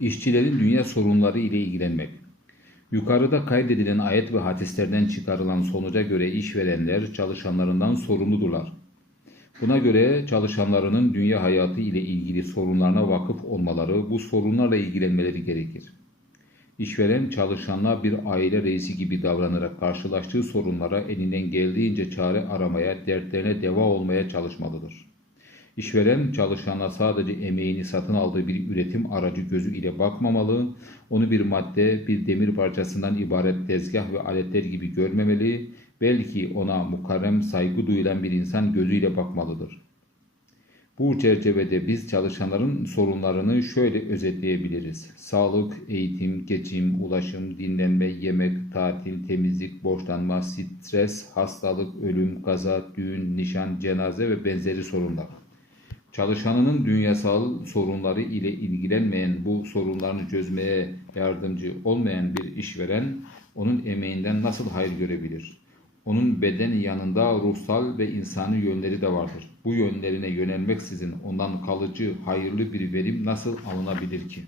İşçilerin dünya sorunları ile ilgilenmek. Yukarıda kaydedilen ayet ve hadislerden çıkarılan sonuca göre işverenler çalışanlarından sorumludurlar. Buna göre çalışanlarının dünya hayatı ile ilgili sorunlarına vakıf olmaları, bu sorunlarla ilgilenmeleri gerekir. İşveren çalışanla bir aile reisi gibi davranarak karşılaştığı sorunlara elinden geldiğince çare aramaya, dertlerine deva olmaya çalışmalıdır. İşveren çalışana sadece emeğini satın aldığı bir üretim aracı gözü ile bakmamalı, onu bir madde, bir demir parçasından ibaret tezgah ve aletler gibi görmemeli, belki ona mukarrem saygı duyulan bir insan gözüyle bakmalıdır. Bu çerçevede biz çalışanların sorunlarını şöyle özetleyebiliriz. Sağlık, eğitim, geçim, ulaşım, dinlenme, yemek, tatil, temizlik, borçlanma, stres, hastalık, ölüm, kaza, düğün, nişan, cenaze ve benzeri sorunlar. Çalışanının dünyasal sorunları ile ilgilenmeyen, bu sorunlarını çözmeye yardımcı olmayan bir işveren onun emeğinden nasıl hayır görebilir? Onun bedeni yanında ruhsal ve insani yönleri de vardır. Bu yönlerine yönelmeksizin ondan kalıcı, hayırlı bir verim nasıl alınabilir ki?